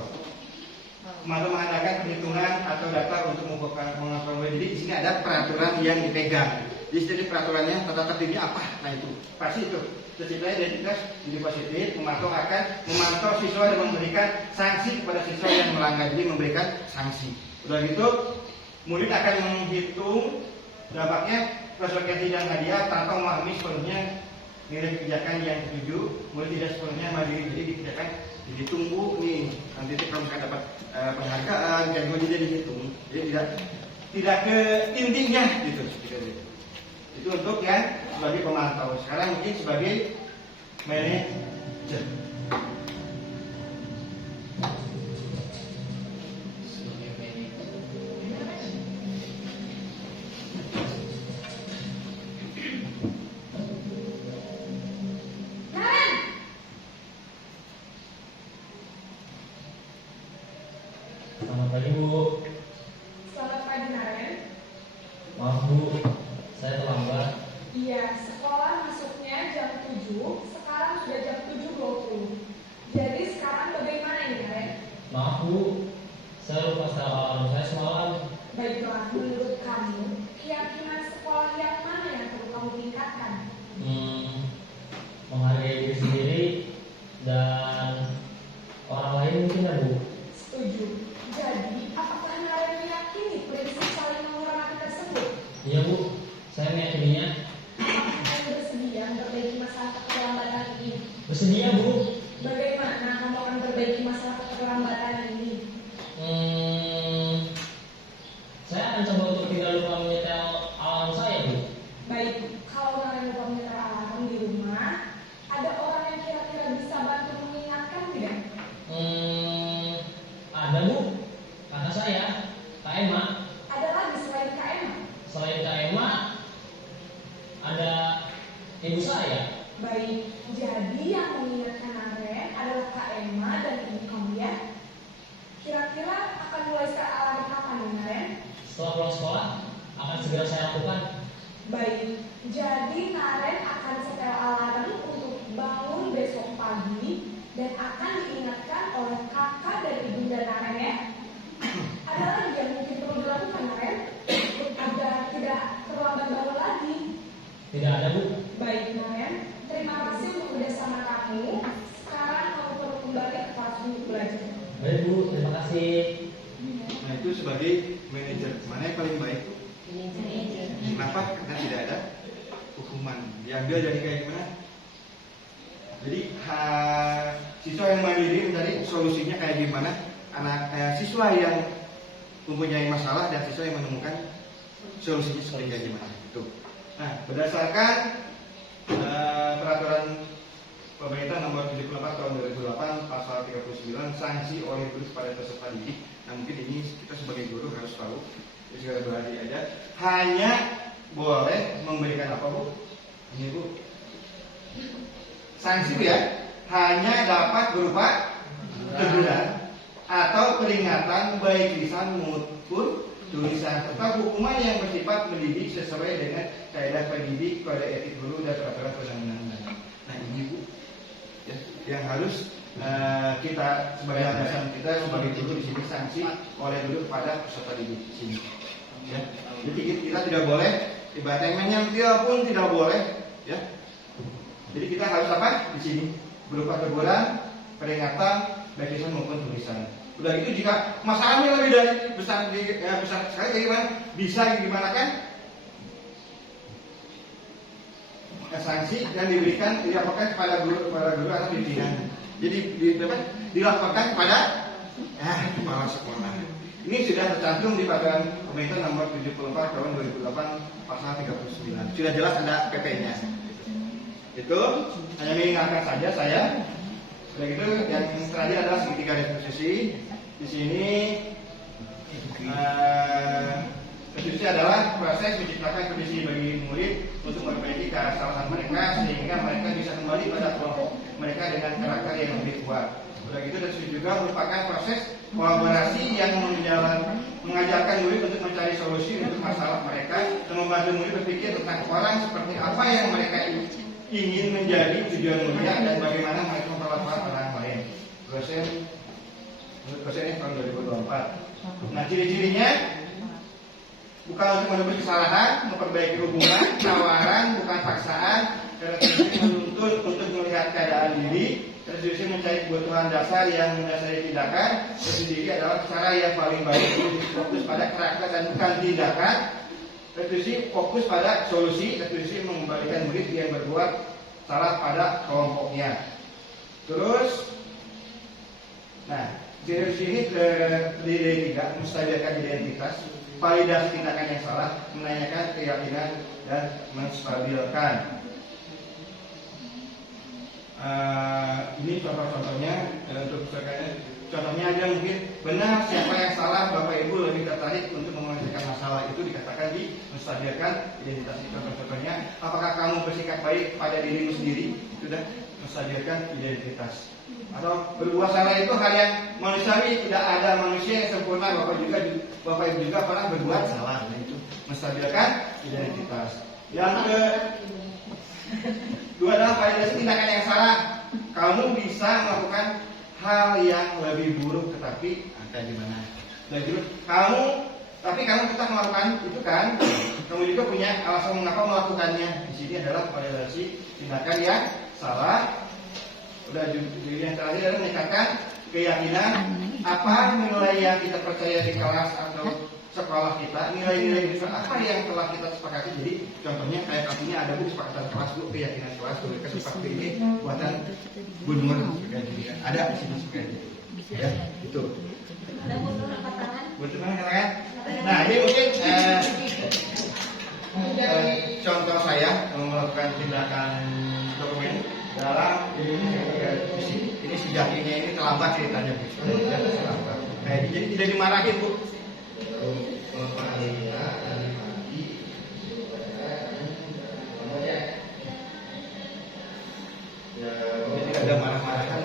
Pemantau mengadakan perhitungan atau data untuk mengevaluasi. Jadi di sini ada peraturan yang dipegang. Di sini peraturannya tata tertibnya apa? Nah itu pasti itu. Tercipta identitas jadi positif. Pemantau akan memantau siswa dan memberikan sanksi kepada siswa yang melanggar. Jadi memberikan sanksi. Udah gitu, murid akan menghitung dampaknya konsekuensi dan hadiah tanpa memahami sepenuhnya nilai kebijakan yang dituju. Murid tidak sepenuhnya mandiri, jadi dikerjakan, ditunggu nih nanti kalau misalkan dapat penghargaan dan jadi dihitung. Jadi tidak ke intinya gitu. Itu untuk yang sebagai pemantau. Sekarang mungkin sebagai manajer. sebagai manajer. Naren, Selamat pagi Bu. selamat pagi Naren. Maaf Bu, saya terlambat. Iya, sekolah masuknya jam 7, sekarang sudah jam 7.20. Jadi sekarang bagaimana ini Naren? Maaf Bu, saya lupa setel alarm saya semalam. Baiklah, menurut kamu, keyakinan sekolah yang mana yang perlu kamu tingkatkan? Menghargai diri sendiri dan orang lain mungkin ya Bu. Setuju. Jadi, apakah Naren meyakini prinsip saling menghormati tersebut? Iya Bu, saya meyakininya. Apakah kamu bersedia memperbaiki masalah keterlambatan ini? Bersedia Bu. Bagaimana kamu akan memperbaiki masalah keterlambatan ini? Saya akan coba untuk tidak lupa menyetel alarm saya Bu. Baik, kalau Naren lupa menyetel alarm di rumah, ada orang yang kira-kira bisa bantu mengingatkan tidak? Ada Bu, kata saya, Kak Emma. Ada lagi selain KM? Selain Kak Emma, ada ibu saya. Baik, jadi yang mengingatkan Naren adalah Kak Emma dan ibu kamu ya. Kira-kira akan mulai start alarm kapan nih Naren? Setelah pulang sekolah, akan segera saya lakukan. Baik, jadi Naren akan setel alarm untuk bangun besok pagi dan akan diingatkan oleh kakak dan ibunda Naren ya. Ada lagi yang mungkin perlu dilakukan Naren agar tidak terlambat bangun lagi. Tidak ada Bu. Baik Naren, terima kasih untuk kerjasama kamu. Sekarang kamu perlu kembali ke kelas untuk belajar. Baik Bu, terima kasih. Nah itu sebagai manajer. Mana yang paling baik? Kenapa? Karena tidak ada hukuman. Diambil jadi kayak gimana? Jadi siswa yang mandiri mencari solusinya kayak gimana? siswa yang mempunyai masalah dan siswa yang menemukan solusinya seperti gimana itu. Nah, berdasarkan peraturan pemerintah nomor 74 tahun 2008 pasal 39 sanksi oleh guru kepada peserta didik. Nah, mungkin ini kita sebagai guru harus tahu. Jadi segala berhati aja. Hanya boleh memberikan apa, Bu? Ini, Bu. Sanksi, Bu, ya. Hanya dapat berupa teguran atau peringatan baik lisan maupun tulisan, serta hukuman yang bersifat mendidik sesuai dengan kaidah pendidik, kode etik guru dan peraturan perundang-undangan. Nah, ini, Bu, ya, yang harus kita sebagai landasan kita sebagai guru di sini, sanksi oleh guru kepada peserta didik di sini. Ya. Jadi kita tidak boleh ibaratnya menyentil pun tidak boleh, ya. Jadi kita harus apa di sini? Berupa teguran, peringatan, baik lisan maupun tulisan. Udah itu jika masalahnya lebih dari besar sekali, bagaimana? Bisa gimana kan? Sanksi yang diberikan dilaporkan kepada guru atau pimpinan. Jadi dilaporkan kepada kepala sekolah. Ini sudah tercantum di peraturan pemerintah nomor 74 tahun 2008 pasal 39. Sudah jelas ada PP-nya. Itu hanya mengingatkan saja saya. Sudah gitu, yang terakhir adalah segitiga restitusi. Di sini restitusi adalah proses menciptakan kondisi bagi murid untuk memperbaiki keasalahan mereka sehingga mereka bisa kembali pada kelompok mereka dengan karakter yang lebih kuat. Sudah gitu, restitusi juga merupakan proses kolaborasi yang mengajarkan murid untuk mencari solusi untuk masalah mereka dan membantu murid berpikir tentang orang seperti apa yang mereka ingin menjadi tujuan mulia dan bagaimana mereka memperlakukan orang lain. Dosennya tahun 2024. Nah, ciri-cirinya bukan untuk menebus kesalahan, memperbaiki hubungan, tawaran, bukan paksaan, restitusi menuntut untuk melihat keadaan diri, restitusi mencari kebutuhan dasar yang mendasari tindakan, restitusi adalah cara yang paling baik untuk fokus pada karakter dan bukan tindakan. Restitusi fokus pada solusi, restitusi mengembalikan murid yang berbuat salah pada kelompoknya. Terus, nah, restitusi ini terdiri dari 3: menstabilkan identitas, validasi tindakan yang salah, menanyakan keyakinan, dan menstabilkan. Ini contoh-contohnya untuk contohnya aja mungkin benar siapa yang salah, Bapak Ibu lebih tertarik untuk menyelesaikan masalah itu dikatakan di menstabilkan identitas. Contoh-contohnya, apakah kamu bersikap baik pada dirimu sendiri? Sudah menstabilkan identitas. Atau berbuat salah itu hal yang manusiawi, tidak ada manusia yang sempurna. Bapak Ibu juga pernah berbuat salah. Nah, itu menstabilkan identitas. Yang kedua adalah validasi tindakan yang salah. Kamu bisa melakukan hal yang lebih buruk, tetapi akan gimana? Dan juga kamu tetap melakukan itu kan? Kamu juga punya alasan mengapa melakukannya. Di sini adalah validasi tindakan yang salah. Udah yang terakhir adalah meningkatkan keyakinan apa nilai yang kita percaya di kelas atau sekolah kita, nilai-nilai apa yang telah kita sepakati. Jadi contohnya kayak artinya ada Bu kesepakatan kelas, Bu keyakinan kelas, Bu seperti ini buatan Bu Nur, ada di sini seperti itu. Ya, itu. Ada butuh angkat tangan. Butuh angkat tangan. Nah, ini mungkin contoh saya melakukan tindakan dokumen dalam ini sejatinya ini terlambat ceritanya, Bu. Terlambat. Nah, jadi tidak dimarahin, Bu. Tidak ada marah-marahan,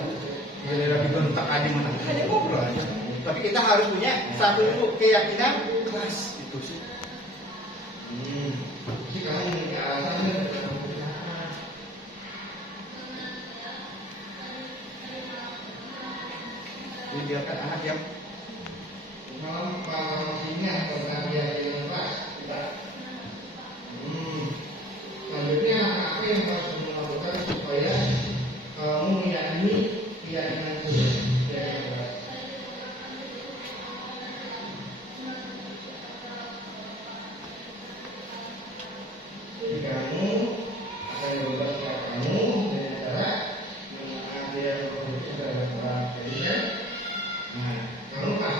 tidak ada bentak aja, hanya ngobrol aja. Tapi kita harus punya satu dulu keyakinan keras itu sih. Jadi kamu punya alasan. Biarkan anak yang selanjutnya apa yang harus dilakukan supaya kamu meyakini keyakinan itu? Jadi kamu akan berubah sikap kamu dengan cara mengambil keputusan dalam perang. Nah,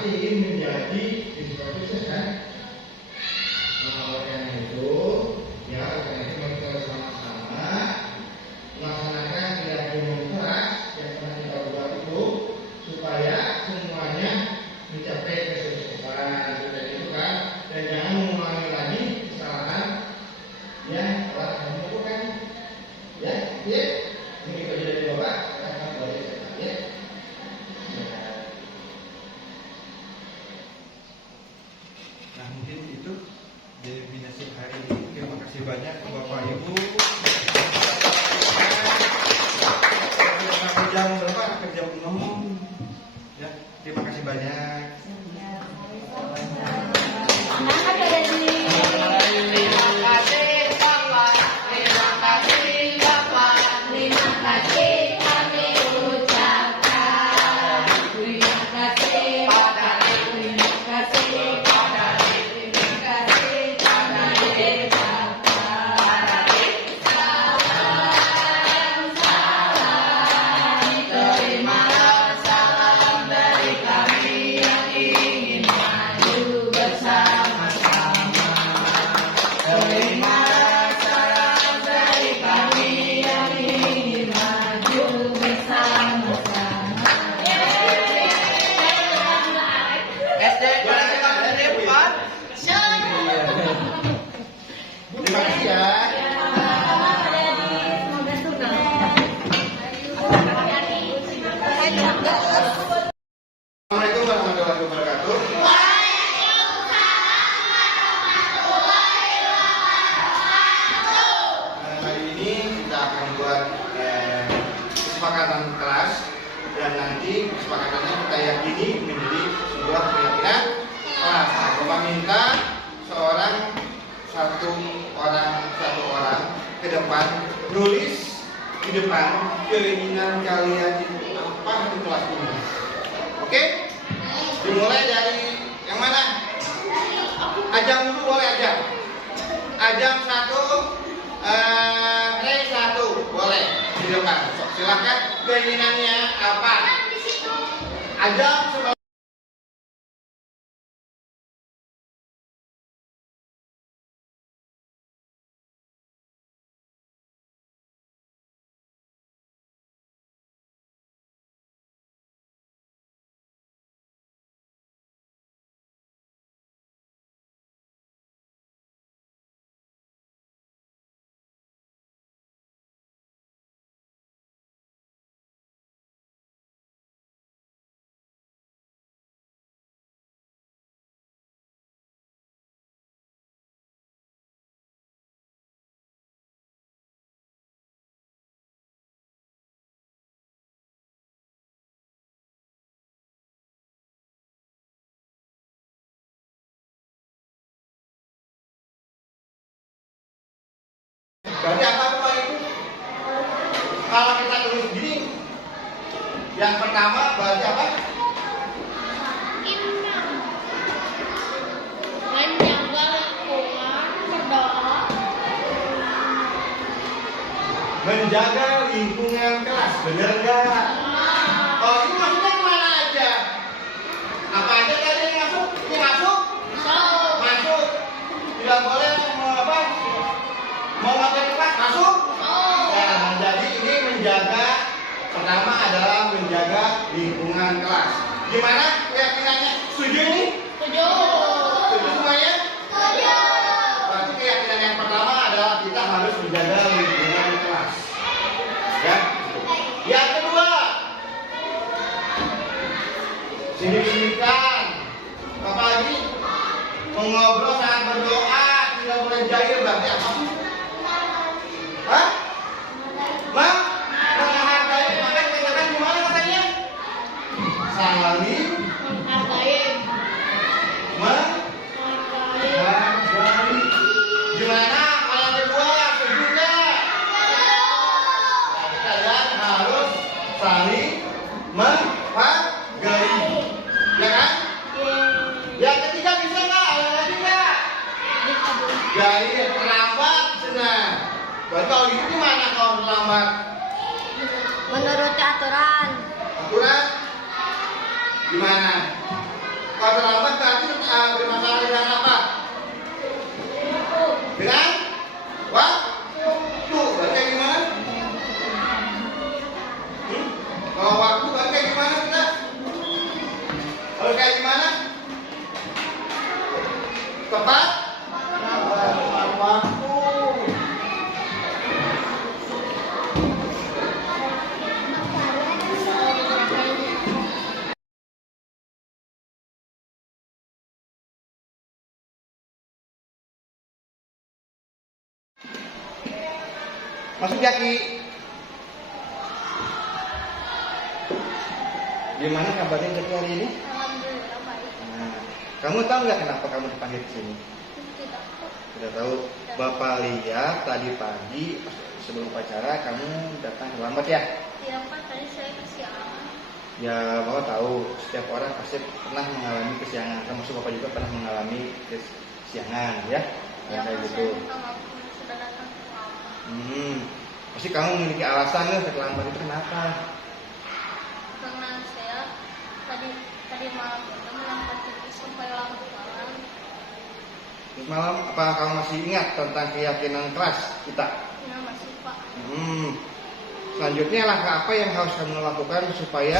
pasti ingin menjadi siswa sukses kan? Nah, oleh karena itu, mari kita sama-sama melaksanakan kegiatan yang keras yang pernah kita buat itu supaya semuanya mencapai kesuksesan dan itu kan, dan jangan mengulangi lagi kesalahan yang telah kamu lakukan. Ya, ini kita jadi bapak, akan boleh ya. Nah, mungkin itu definisi hari ini. Terima kasih banyak Bapak Ibu. Jam berapa? Jam 6. Ya, terima kasih banyak. Semangat ya Dedi. Terima kasih Bapak, terima kasih Bapak, terima kasih kami ucapkan. Terima kasih pada terima kasih pada terima kasih pada Bapak. Terimalah salam dari kami yang ingin maju bersama-sama. Terimalah salam dari kami yang ingin maju bersama-sama. SD kelas 4. Terima kasih ya. Assalamualaikum warahmatullahi wabarakatuh. Hari ini kita akan buat kesepakatan kelas dan nanti kesepakatannya kita yakini menjadi sebuah keyakinan kelas. Nah, Bapak minta satu orang ke depan nulis di depan keinginan kalian itu apa di kelas ini. Oke? Dimulai dari yang mana? Ajang dulu boleh Ajang. Ajang 1, Rey 1 boleh di depan. Silakan keinginannya apa? Ajang berarti apa Bapak Ibu? Kalau kita tulis gini, yang pertama berarti apa? Menjaga lingkungan, berdoa. Menjaga lingkungan kelas, bener nggak? Oh, ini maksudnya kemana aja? Apa aja tadi yang masuk? Ini masuk? Masuk. Tidak boleh mau apa? Mau ngapain kelas? Masuk? Nah, jadi ini menjaga, pertama adalah menjaga lingkungan kelas. Gimana keyakinannya? Setuju nih? Setuju semuanya? Berarti keyakinan yang pertama adalah kita harus menjaga lingkungan kelas. Ya. Yang kedua, sini-sinikan. Apalagi mengobrol saat berdoa tidak boleh jahil, berarti apa sih? Hah? Menghargai. Makanya katakan gimana katanya? Saling menghargai. Gimana kalau yang kedua? Setuju nggak? Kalian harus saling menghargai. Ya kan? Yang ketiga bisa nggak? Ada lagi nggak? Jadi terlambat senang. Berarti kalau gitu gimana kalau terlambat? Menuruti aturan. Aturan? Gimana? Tepat? Tepat waktu. Masuk Jaki. Gimana kabarnya Jaki hari ini? Alhamdulillah baik. Nah, kamu tahu nggak kenapa kamu dipanggil ke sini? Tidak. Tidak tahu. Bapak lihat tadi pagi sebelum upacara kamu datang terlambat ya? Iya Pak, tadi saya kesiangan. Ya, Bapak tahu setiap orang pasti pernah mengalami kesiangan. Termasuk Bapak juga pernah mengalami kesiangan ya? Ya Kayak Pak, gitu. saya minta maaf sudah datang terlambat. Pasti kamu memiliki alasan ya terlambat itu kenapa? Karena saya tadi malam itu melakukan TV sampai larut malam. Terus malam apa kamu masih ingat tentang keyakinan kelas kita? Ya masih Pak. Selanjutnya langkah apa yang harus kamu lakukan supaya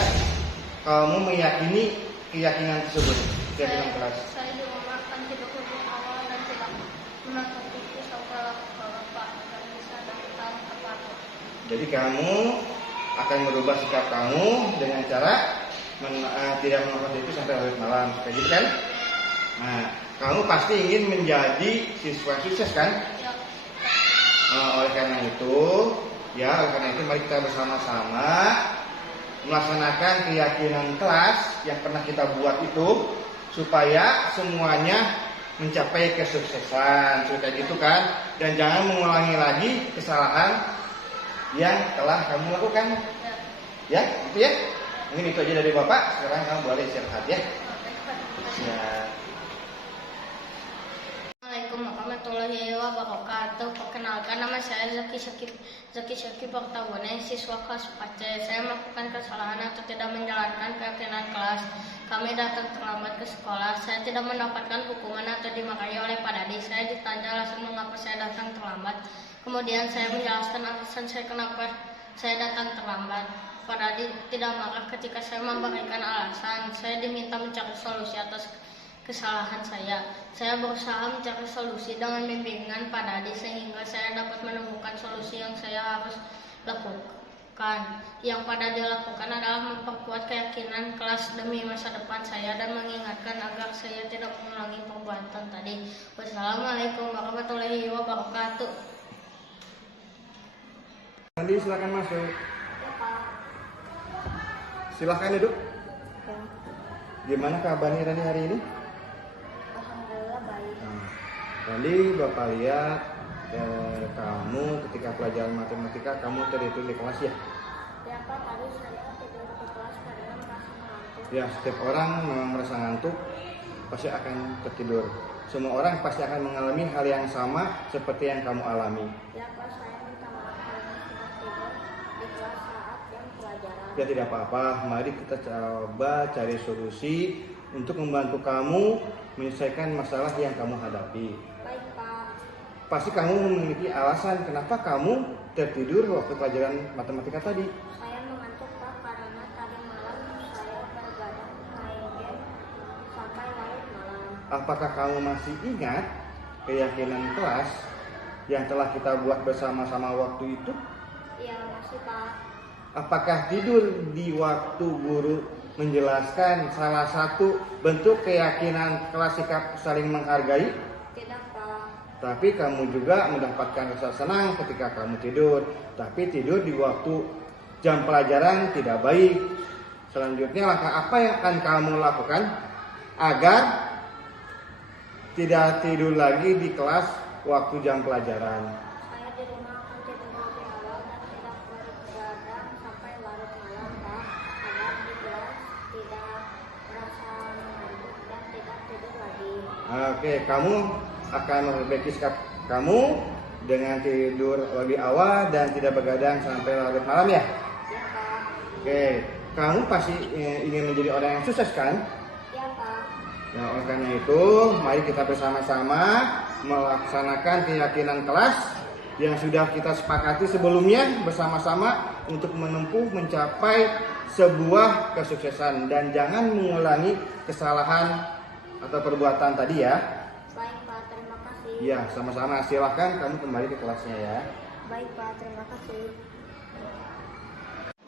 kamu meyakini keyakinan tersebut, keyakinan kelas? Saya di rumah kan tidak lebih awal dan tidak menonton TV sampai larut malam Pak. Dan bisa datang tepat. Jadi kamu akan merubah sikap kamu dengan cara tidak menonton TV sampai larut malam, kayak gitu kan? Nah, kamu pasti ingin menjadi siswa sukses kan? Ya. Oleh karena itu, mari kita bersama-sama melaksanakan keyakinan kelas yang pernah kita buat itu supaya semuanya mencapai kesuksesan, kayak gitu kan? Dan jangan mengulangi lagi kesalahan yang telah kamu lakukan. Ya, gitu ya. Mungkin itu aja dari Bapak. Sekarang kamu boleh istirahat ya. Ya. Assalamualaikum warahmatullahi wabarakatuh. Perkenalkan, nama saya Zaki Syakib Pertawunan, siswa kelas 4C. Saya melakukan kesalahan atau tidak menjalankan keyakinan kelas. Kami datang terlambat ke sekolah. Saya tidak mendapatkan hukuman atau dimarahi oleh Pak Dadi. Saya ditanya alasan mengapa saya datang terlambat. Kemudian saya menjelaskan alasan saya kenapa saya datang terlambat. Pak Dadi tidak marah ketika saya memberikan alasan. Saya diminta mencari solusi atas kesalahan saya. Saya berusaha mencari solusi dengan bimbingan Pak Dadi sehingga saya dapat menemukan solusi yang saya harus lakukan. Yang Pak Dadi lakukan adalah memperkuat keyakinan kelas demi masa depan saya dan mengingatkan agar saya tidak mengulangi perbuatan tadi. Wassalamualaikum warahmatullahi wabarakatuh. Nanti silakan masuk. Silakan duduk. Gimana kabarnya Rani hari ini? Alhamdulillah baik. Tadi Bapak lihat kamu ketika pelajaran matematika kamu terhitung di kelas ya? Ya Pak, tadi saya tidur di kelas karena merasa ngantuk. Ya, setiap orang memang merasa ngantuk pasti akan tertidur. Semua orang pasti akan mengalami hal yang sama seperti yang kamu alami. Ya Pak, saya minta maaf karena sudah tidur di kelas saat jam pelajaran. Ya tidak apa-apa, mari kita coba cari solusi untuk membantu kamu menyelesaikan masalah yang kamu hadapi. Baik Pak. Pasti kamu memiliki alasan kenapa kamu tertidur waktu pelajaran matematika tadi. Saya mengantuk Pak karena tadi malam saya bergadang main game sampai larut malam. Apakah kamu masih ingat keyakinan kelas yang telah kita buat bersama-sama waktu itu? Iya masih Pak. Apakah tidur di waktu guru menjelaskan salah satu bentuk keyakinan kelas sikap saling menghargai? Tidak Pak. Tapi kamu juga mendapatkan rasa senang ketika kamu tidur. Tapi tidur di waktu jam pelajaran tidak baik. Selanjutnya langkah apa yang akan kamu lakukan agar tidak tidur lagi di kelas waktu jam pelajaran? Saya di rumah akan tidur lebih awal dan tidak bergadang sampai larut malam Pak, agar di kelas tidak merasa mengantuk dan tidak tidur lagi. Oke, kamu akan memperbaiki sikap kamu dengan tidur lebih awal dan tidak begadang sampai larut malam ya? Ya Pak. Oke, kamu pasti ingin menjadi orang yang sukses kan? Ya Pak. Nah, oleh karena itu, mari kita bersama-sama melaksanakan keyakinan kelas yang sudah kita sepakati sebelumnya bersama-sama untuk menempuh mencapai sebuah kesuksesan dan jangan mengulangi kesalahan atau perbuatan tadi ya. Baik Pak. Ya, sama-sama. Silahkan kamu kembali ke kelasnya ya. Baik Pak, terima kasih.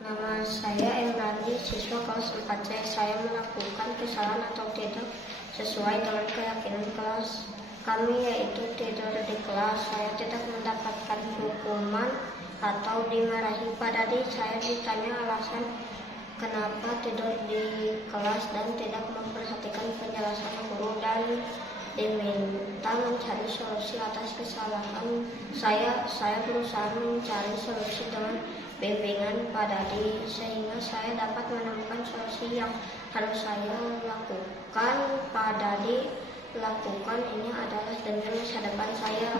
Nama saya Emrani, siswa kelas 4C. Saya melakukan kesalahan atau tidak sesuai dengan keyakinan kelas kami, yaitu tidur di kelas. Saya tidak mendapatkan hukuman atau dimarahi. Pada tadi saya ditanya alasan kenapa tidur di kelas dan tidak memperhatikan penjelasan guru dan diminta mencari solusi atas kesalahan saya. Saya berusaha mencari solusi dengan bimbingan Pak Dadi sehingga saya dapat menemukan solusi yang harus saya lakukan. Pak Dadi lakukan ini adalah demi masa depan saya.